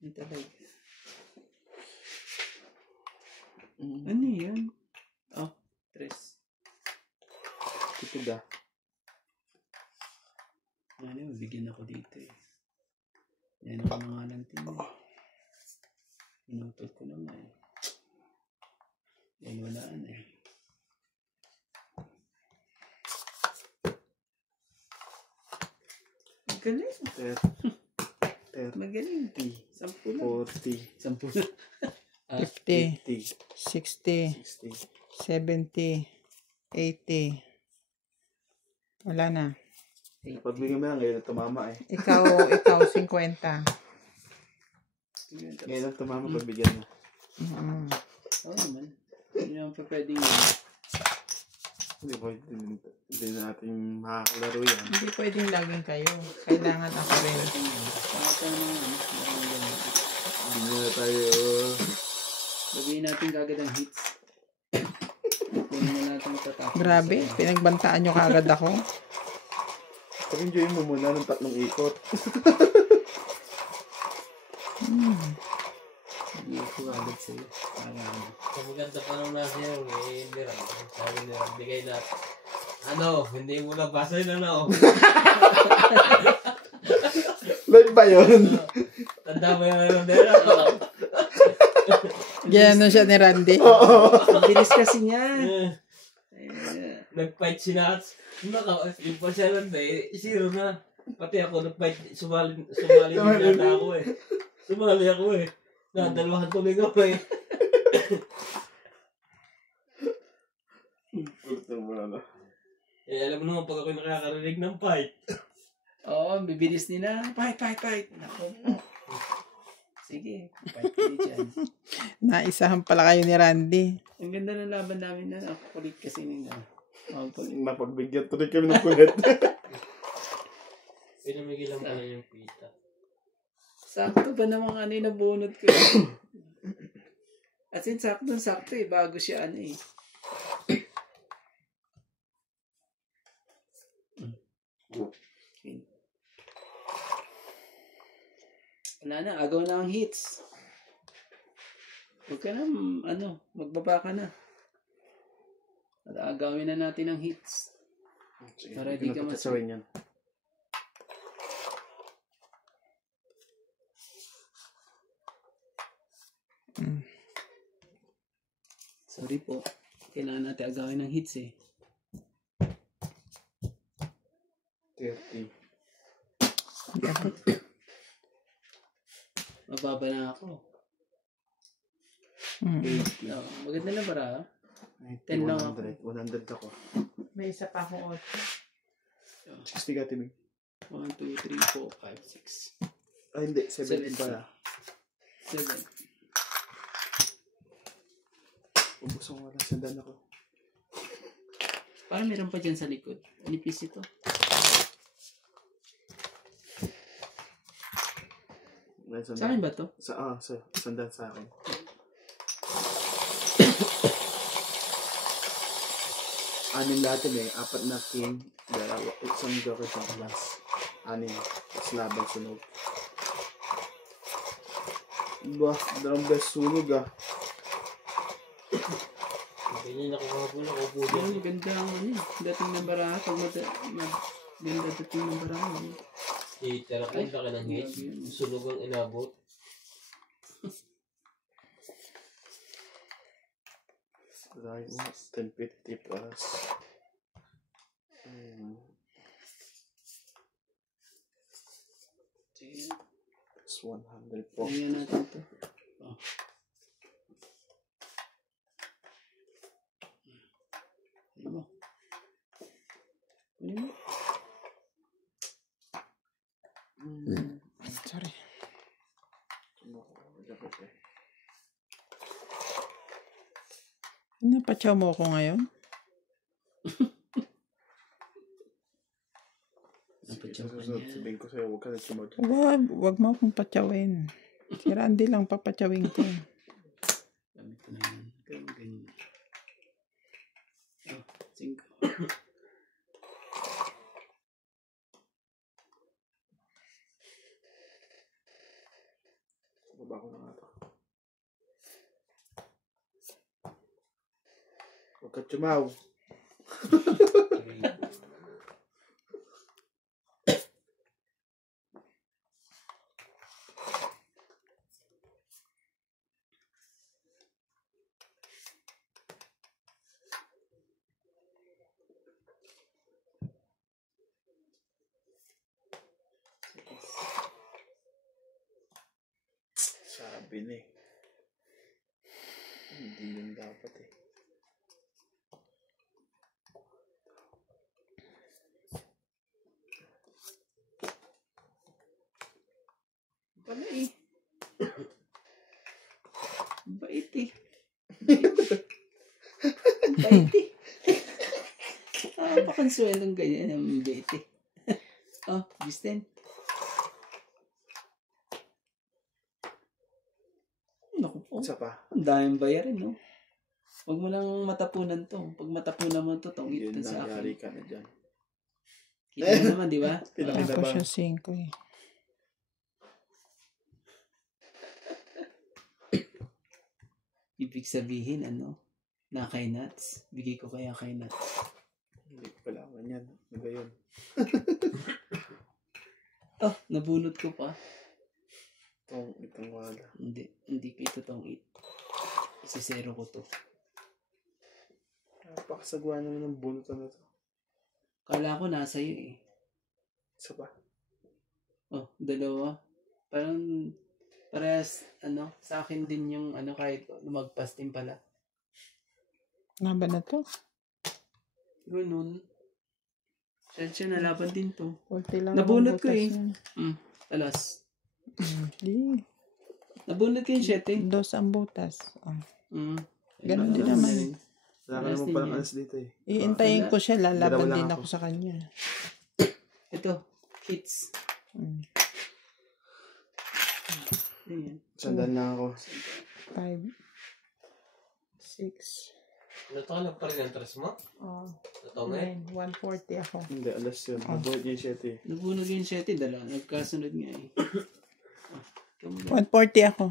Hindi talaga. Ano yan? Oh, tres. Ito da. Ano, bigyan ako dito eh. Yan ako na nga lang tingin. Inutol ko naman eh. Yan wala na eh. Magaling. Magaling. 10 lang. 40. 10 lang. 50, 50. 60, 60. 70, 80. Wala na. Pagbigyan mo lang, ngayon na tumama eh. Ikaw 50. Ngayon na tumama, pagbigyan mo. Oo naman. Hindi naman pa pwede yun. Hindi natin makakalaro yan. Hindi pwedeng laging kayo. Kailangan ako rin. Hindi na tayo... Lagyan natin kagad ang hits. Kunin na natin matatapos. Grabe, pinagbantaan nyo kaagad ako. Pero enjoy mo muna ng 3 ikot. Hindi ako agad sa'yo. Sa maganda pa nung nasa yun, hindi rin. Sabi nila, bigay na. Ano, hindi mo nabasa yun ano. Live ba yun? Tanda mo yung ano nila. Gano'n siya ni Randy. Ang bilis kasi niya. Nag-fight si Nats. Yung pa siya lang eh, zero na. Pati ako nag-fight, sumali din yata ako eh. Sumali ako eh. Nadalawahan tuloy ako eh. Eh, alam mo naman pag ako nakakarinig ng fight. Oo, bibilis nila. Fight. Naku. Sige, fight kayo dyan. Naisahan pala kayo ni Randy. Ang ganda ng laban namin na. Ako kulit kasi nila. Napagbigyan tuloy kami ng kulit. Pinamigilan pa lang yung pita. Sakto ba namang ano yung nabunod ko? As in, sakto eh. Bago siya ano eh. Okay. Wala na, agaw na ang hits. Huwag ka na, magbaba ka na. At agawin na natin ang hits. Para di ka matsawin yan. Sorry po. Kailangan natin agawin ng hits eh. 30. Mababa na ako. 8. No, maganda na para. 10 lang 100. 100 ako. May isa pa akong 8. 60 ka, Timmy. 1, 2, 3, 4, 5, 6. Ah, hindi. 70 pala. 7. Ubus ko nga lang. Sandan ako. Parang meron pa dyan sa likod. Nipis ito. Sa akin ba to? Sandan sa akin. Anin lahat yun eh. 4 na king. Dalawa. Isang joker sa class. Anin. Tapos laban sunog. Bah, dalawang best sunog ah. Ganyan ako kahapon, ako po Pero din. maganda ang dating ng baraha. Pag maganda dating ng baraha. Titira ko, laki ng hit. Sunog ang inabot. Right, 1050 plus. Sige. Plus 100 po. Ayan natin to. Oh. Ayan mo. Ayan mo. Sorry. Napatsaw mo ako ngayon? Sabihin ko sa'yo, huwag ka na sumagot. Wag mo akong patsawin. Si Randy lang papatsawin ko. Sabi ko na yan. Ganyan. Oh, 5. Baba ko na nga ito. Huwag ka tumaw. Sabi na eh. Hindi yun dapat eh. Pala eh. Bait eh. Bait eh. Pakansuelong ganyan ang bait eh. Oh, Justin. Naku po. Isa pa. Ang daming bayarin, no? Huwag mo lang matapunan to. Pag matapunan mo to, tongit Yun na sa nangyari akin. ka na dyan. Kita mo naman, di ba? Ako Pinakinabangan. siya 5 eh. Ibig sabihin, ano? Na kay Nuts. Bigay ko kaya kay Nuts. Hindi ko kailangan yan. Ano ba yun? Oh, nabunot ko pa. Itong wala. Hindi ko ito tong 8. Isisero ko to. Napakasagwa naman ng bunutan na to. Kala ko nasa iyo eh. Isa pa. Oh, 2. Parang parehas, ano, sa akin din yung, ano, kahit lumagpas din pala. Nga ba na to? Ganun. Siya nalaban din to. Ulti lang Nabunot ang ko butas eh. niya. Alas. Hindi. Nabunot ko yung 7. 2 ang butas. Oh. Ganun din Alas. naman. Wala ka Alas naman din palang yan. alas dito eh. Iintayin ko siya. Lalaban Dalawa lang din ako. ako sa kanya. Ito. Hits. Ayan. Sandal lang ako. 5. 6. Natulog pa rin ang tres mo? Oh. Totoo nga eh. 9. 140 ako. Hindi, alas yun. Nabuhat yung 7 eh. Nabunot yung 7. Nagkasunod nga eh. 140 ako.